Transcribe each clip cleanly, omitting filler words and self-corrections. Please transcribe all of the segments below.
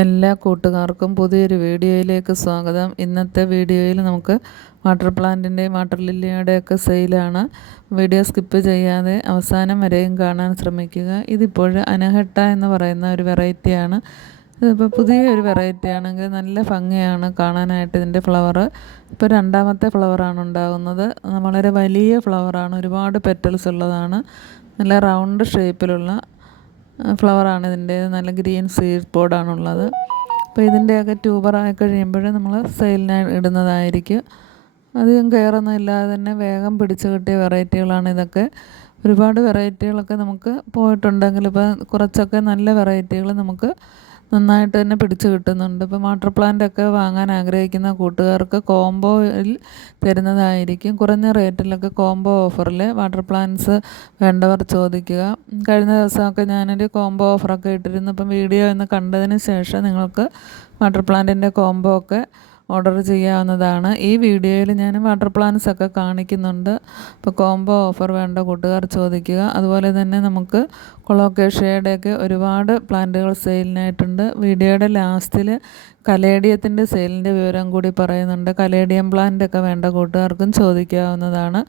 എല്ലാ കൂട്ടുകാർക്കും പുതിയൊരു വീഡിയോയിലേക്ക് സ്വാഗതം. ഇന്നത്തെ വീഡിയോയിൽ നമുക്ക് വാട്ടർ പ്ലാന്റിൻ്റെയും വാട്ടർ ലില്ലിയുടെയൊക്കെ സെയിലാണ്. വീഡിയോ സ്കിപ്പ് ചെയ്യാതെ അവസാനം വരെയും കാണാൻ ശ്രമിക്കുക. ഇതിപ്പോൾ അനഹട്ട എന്ന് പറയുന്ന ഒരു വെറൈറ്റിയാണ്. ഇതിപ്പോൾ പുതിയൊരു വെറൈറ്റി ആണെങ്കിൽ നല്ല ഭംഗിയാണ് കാണാനായിട്ട്. ഇതിൻ്റെ ഫ്ലവർ ഇപ്പോൾ രണ്ടാമത്തെ ഫ്ലവറാണ് ഉണ്ടാകുന്നത്. വളരെ വലിയ ഫ്ലവറാണ്, ഒരുപാട് പെറ്റൽസ് ഉള്ളതാണ്. നല്ല റൗണ്ട് ഷേപ്പിലുള്ള ഫ്ലവറാണ് ഇതിൻ്റെ. നല്ല ഗ്രീൻ സീഡ് പോഡാണുള്ളത്. അപ്പോൾ ഇതിൻ്റെയൊക്കെ ട്യൂബറായി കഴിയുമ്പോൾ നമ്മൾ സെയിലിനായി ഇടുന്നതായിരിക്കും. അധികം കെയറൊന്നും ഇല്ലാതെ തന്നെ വേഗം പിടിച്ച് കിട്ടിയ വെറൈറ്റികളാണ് ഇതൊക്കെ. ഒരുപാട് വെറൈറ്റികളൊക്കെ നമുക്ക് പോയിട്ടുണ്ടെങ്കിൽ ഇപ്പോൾ കുറച്ചൊക്കെ നല്ല വെറൈറ്റികൾ നമുക്ക് നന്നായിട്ട് തന്നെ പിടിച്ച് കിട്ടുന്നുണ്ട്. ഇപ്പോൾ വാട്ടർ പ്ലാന്റൊക്കെ വാങ്ങാൻ ആഗ്രഹിക്കുന്ന കൂട്ടുകാർക്ക് കോംബോയിൽ തരുന്നതായിരിക്കും. കുറഞ്ഞ റേറ്റിലൊക്കെ കോംബോ ഓഫറിൽ വാട്ടർ പ്ലാന്റ്സ് വേണ്ടവർ ചോദിക്കുക. കഴിഞ്ഞ ദിവസമൊക്കെ ഞാനൊരു കോംബോ ഓഫറൊക്കെ ഇട്ടിരുന്നു. ഇപ്പം വീഡിയോ ഒന്ന് കണ്ടതിന് ശേഷം നിങ്ങൾക്ക് വാട്ടർ പ്ലാന്റിൻ്റെ കോംബോ ഒക്കെ ഓർഡർ ചെയ്യാവുന്നതാണ്. ഈ വീഡിയോയിൽ ഞാൻ വാട്ടർ പ്ലാന്റ്സ് ഒക്കെ കാണിക്കുന്നുണ്ട്. ഇപ്പോൾ കോംബോ ഓഫർ വേണ്ട കൂട്ടുകാർ ചോദിക്കുക. അതുപോലെ തന്നെ നമുക്ക് കൊളോക്കേഷ്യയുടെയൊക്കെ ഒരുപാട് പ്ലാന്റുകൾ സെയിലിനായിട്ടുണ്ട്. വീഡിയോയുടെ ലാസ്റ്റിൽ കലേഡിയത്തിൻ്റെ സെയിലിൻ്റെ വിവരം കൂടി പറയുന്നുണ്ട്. കലേഡിയം പ്ലാന്റൊക്കെ വേണ്ട കൂട്ടുകാർക്കും ചോദിക്കാവുന്നതാണ്.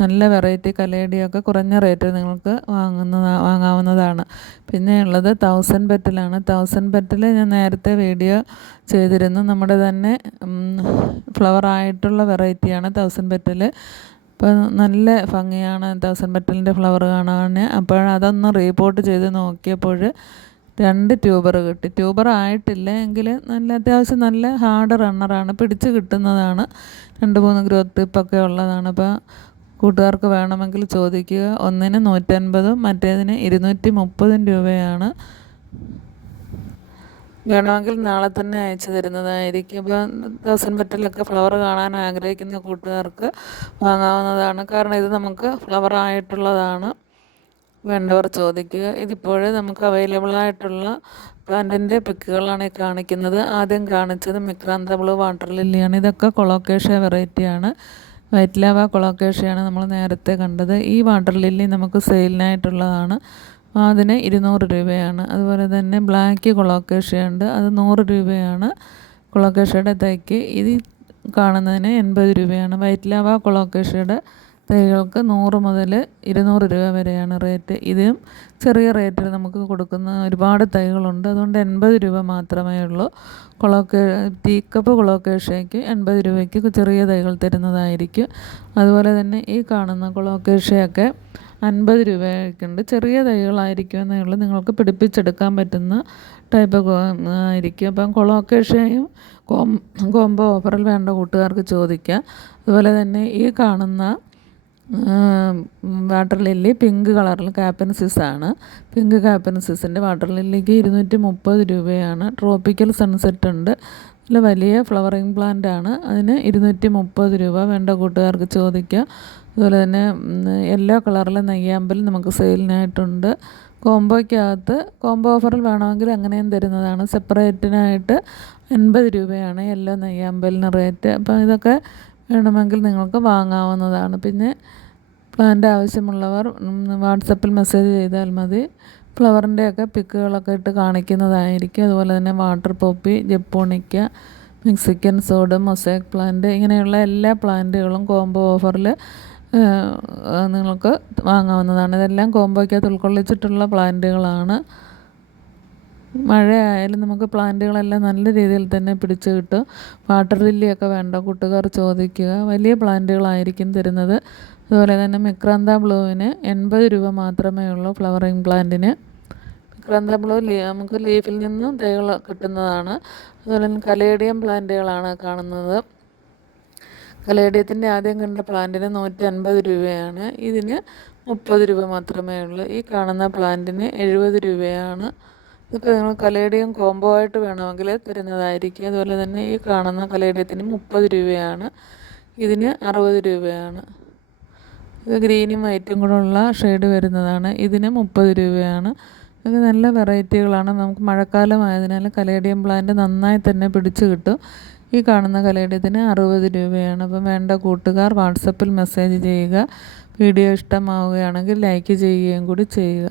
നല്ല വെറൈറ്റി കലേഡിയൊക്കെ കുറഞ്ഞ റേറ്റിൽ നിങ്ങൾക്ക് വാങ്ങാവുന്നതാണ്. പിന്നെ ഉള്ളത് 1000 പെറ്റലാണ്. 1000 പെറ്റൽ ഞാൻ നേരത്തെ വീഡിയോ ചെയ്തിരുന്നു. നമ്മുടെ തന്നെ ഫ്ലവർ ആയിട്ടുള്ള വെറൈറ്റിയാണ് 1000 പെറ്റൽ. അപ്പോൾ നല്ല ഭംഗിയാണ് 1000 പെറ്റലിൻ്റെ ഫ്ലവർ കാണാൻ. അപ്പോൾ അതൊന്ന് റീപോർട്ട് ചെയ്ത് നോക്കിയപ്പോൾ 2 ട്യൂബർ കിട്ടി. ട്യൂബർ ആയിട്ടില്ല എങ്കിൽ നല്ല അത്യാവശ്യം നല്ല ഹാർഡ് റണ്ണറാണ്, പിടിച്ച് കിട്ടുന്നതാണ്. 2-3 ഗ്രോത്ത് ടിപ്പൊക്കെ ഉള്ളതാണ്. അപ്പോൾ കൂട്ടുകാർക്ക് വേണമെങ്കിൽ ചോദിക്കുക. ഒന്നിന് 150, മറ്റേതിന് 230 രൂപയാണ്. വേണമെങ്കിൽ നാളെ തന്നെ അയച്ചു തരുന്നതായിരിക്കും. ഇപ്പോൾ 1000 പെറ്റലൊക്കെ ഫ്ലവർ കാണാൻ ആഗ്രഹിക്കുന്ന കൂട്ടുകാർക്ക് വാങ്ങാവുന്നതാണ്. കാരണം ഇത് നമുക്ക് ഫ്ലവർ ആയിട്ടുള്ളതാണ്. വേണ്ടവർ ചോദിക്കുക. ഇതിപ്പോൾ നമുക്ക് അവൈലബിൾ ആയിട്ടുള്ള പ്ലാന്റിൻ്റെ പിക്കുകളാണ് ഈ കാണിക്കുന്നത്. ആദ്യം കാണിച്ചത് മിക്രാന്ത ബ്ലൂ വാട്ടർ ലില്ലിയാണ്. ഇതൊക്കെ കൊളോക്കേഷ്യ വെറൈറ്റിയാണ്. വൈറ്റ് ലാവ കൊളോക്കേഷ്യയാണ് നമ്മൾ നേരത്തെ കണ്ടത്. ഈ വാട്ടർ ലില്ലി നമുക്ക് സെയിലിനായിട്ടുള്ളതാണ്. അതിന് 200 രൂപയാണ്. അതുപോലെ തന്നെ ബ്ലാക്ക് കൊളോക്കേഷ്യ ഉണ്ട്, അത് 100 രൂപയാണ് കൊളോക്കേഷ്യയുടെ തൈക്ക്. ഇത് കാണുന്നതിന് 80 രൂപയാണ്. വൈറ്റ് ലാവ കൊളോക്കേഷ്യയുടെ തൈകൾക്ക് 100 മുതൽ 200 രൂപ വരെയാണ് റേറ്റ്. ഇതും ചെറിയ റേറ്റിൽ നമുക്ക് കൊടുക്കുന്ന ഒരുപാട് തൈകളുണ്ട്. അതുകൊണ്ട് 80 രൂപ മാത്രമേ ഉള്ളൂ. ടീക്കപ്പ് കൊളോക്കേഷ്യയ്ക്ക് 80 രൂപയ്ക്ക് ചെറിയ തൈകൾ തരുന്നതായിരിക്കും. അതുപോലെ തന്നെ ഈ കാണുന്ന കൊളോക്കേഷ്യയൊക്കെ 50 രൂപയ്ക്കുണ്ട്. ചെറിയ തൈകളായിരിക്കും എന്നേ ഉള്ളൂ, നിങ്ങൾക്ക് പിടിപ്പിച്ചെടുക്കാൻ പറ്റുന്ന ടൈപ്പ് ആയിരിക്കും. അപ്പം കൊളോക്കേഷ്യയും കോംബോ ഓഫറിൽ വേണ്ട കൂട്ടുകാർക്ക് ചോദിക്കുക. അതുപോലെ തന്നെ ഈ കാണുന്ന വാട്ടർ ലില്ലി പിങ്ക് കളറിൽ കാപ്പൻസിസ് ആണ്. പിങ്ക് കാപ്പൻസിസിൻ്റെ വാട്ടർ ലില്ലിക്ക് 230 രൂപയാണ്. ട്രോപ്പിക്കൽ സൺസെറ്റ് ഉണ്ട്, നല്ല വലിയ ഫ്ലവറിങ് പ്ലാന്റ് ആണ്. അതിന് 230 രൂപ വേണ്ട കൂട്ടുകാർക്ക് ചോദിക്കുക. അതുപോലെ തന്നെ യെല്ലോ കളറിലെ നെയ്യാമ്പൽ നമുക്ക് സെയിലിനായിട്ടുണ്ട്. കോംബോയ്ക്കകത്ത് കോംബോ ഓഫറിൽ വേണമെങ്കിൽ അങ്ങനെയും തരുന്നതാണ്. സെപ്പറേറ്റിനായിട്ട് 80 രൂപയാണ് യെല്ലോ നെയ്യാമ്പലിന് റേറ്റ്. അപ്പോൾ ഇതൊക്കെ വേണമെങ്കിൽ നിങ്ങൾക്ക് വാങ്ങാവുന്നതാണ്. പിന്നെ പ്ലാന്റ് ആവശ്യമുള്ളവർ വാട്സപ്പിൽ മെസ്സേജ് ചെയ്താൽ മതി. ഫ്ലവറിൻ്റെയൊക്കെ പിക്കുകളൊക്കെ ഇട്ട് കാണിക്കുന്നതായിരിക്കും. അതുപോലെ തന്നെ water poppy, japonica, Mexican sword, mosaic plant, ഇങ്ങനെയുള്ള എല്ലാ പ്ലാന്റുകളും കോംബോ ഓഫറിൽ നിങ്ങൾക്ക് വാങ്ങാവുന്നതാണ്. ഇതെല്ലാം കോംബോയ്ക്കകത്ത് ഉൾക്കൊള്ളിച്ചിട്ടുള്ള പ്ലാന്റുകളാണ്. മഴയായാലും നമുക്ക് പ്ലാന്റുകളെല്ലാം നല്ല രീതിയിൽ തന്നെ പിടിച്ച് കിട്ടും. വാട്ടർ ലില്ലിയൊക്കെ വേണ്ട കൂട്ടുകാർ ചോദിക്കുക. വലിയ പ്ലാന്റുകളായിരിക്കും തരുന്നത്. അതുപോലെ തന്നെ മിക്രാന്ത ബ്ലൂവിന് 80 രൂപ മാത്രമേ ഉള്ളൂ ഫ്ലവറിങ് പ്ലാന്റിന്. മിക്രാന്ത ബ്ലൂ നമുക്ക് ലീഫിൽ നിന്നും തൈകൾ കിട്ടുന്നതാണ്. അതുപോലെ തന്നെ കലേഡിയം പ്ലാന്റുകളാണ് കാണുന്നത്. കലേഡിയത്തിൻ്റെ ആദ്യം കണ്ട പ്ലാന്റിന് 150 രൂപയാണ്. ഇതിന് 30 രൂപ മാത്രമേ ഉള്ളൂ. ഈ കാണുന്ന പ്ലാന്റിന് 70 രൂപയാണ്. ഇതൊക്കെ നിങ്ങൾ കലേഡിയം കോംബോ ആയിട്ട് വേണമെങ്കിൽ തരുന്നതായിരിക്കും. അതുപോലെ തന്നെ ഈ കാണുന്ന കലേഡിയത്തിന് 30 രൂപയാണ്. ഇതിന് 60 രൂപയാണ്. ഇത് ഗ്രീനും വൈറ്റും കൂടെ ഉള്ള ഷെയ്ഡ് വരുന്നതാണ്. ഇതിന് 30 രൂപയാണ്. ഇത് നല്ല വെറൈറ്റികളാണ്. നമുക്ക് മഴക്കാലമായതിനാൽ കലേഡിയം പ്ലാന്റ് നന്നായി തന്നെ പിടിച്ച് കിട്ടും. ഈ കാണുന്ന കലേഡിയത്തിന് 60 രൂപയാണ്. അപ്പം വേണ്ട കൂട്ടുകാർ വാട്സപ്പിൽ മെസ്സേജ് ചെയ്യുക. വീഡിയോ ഇഷ്ടമാവുകയാണെങ്കിൽ ലൈക്ക് ചെയ്യുകയും കൂടി ചെയ്യുക.